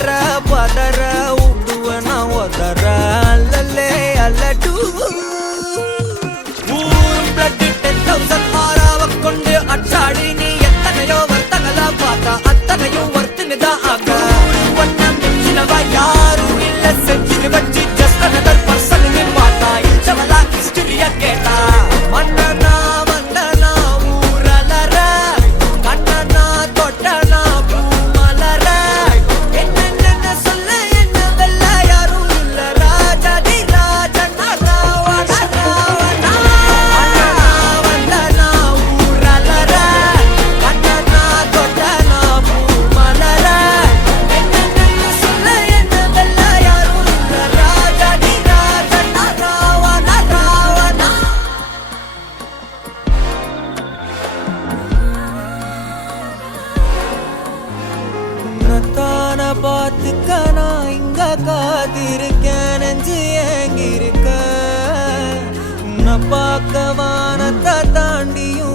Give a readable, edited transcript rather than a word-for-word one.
பதற பதற உடுவனா ஒதற அல்லலே அல்லடு ஊரும் பிளட் 10,000 ஆறாவ கொண்டு அச்சாடி நீ எத்தனையோ வர்த்தங்களா பார்த்தா அத்தனையும் வர்த்தினுதான் ஆக ஒன்ன மிஞ்சினவா யாரும் இல்ல செஞ்சிரு வச்சு ஜஸ்ட் அனதர் பர்சன் பார்த்தா இச்சவலா ஹிஸ்டரிய கேட்டா மன்னனா வந்தனா ஊரலற கண்ணனா தொட்டனா பூமலற என்ன சொல்ல என்ன வெல்ல யாரும் இல்ல ராஜாதி ராஜனா ராவண ராவணா வந்தனா ஊரலற கண்ணனா தொட்டனா பூமலற என்ன சொல்ல என்ன வெல்ல யாரும் இல்ல ராஜாதி ராஜனா ராவண ராவணா உன்னத்தான பார்த்துக்க நான் இங்க காத்திருக்கேன் நெஞ்சு ஏங்கிருக்க உன்னை பார்க்க வானத்தை தாண்டியும்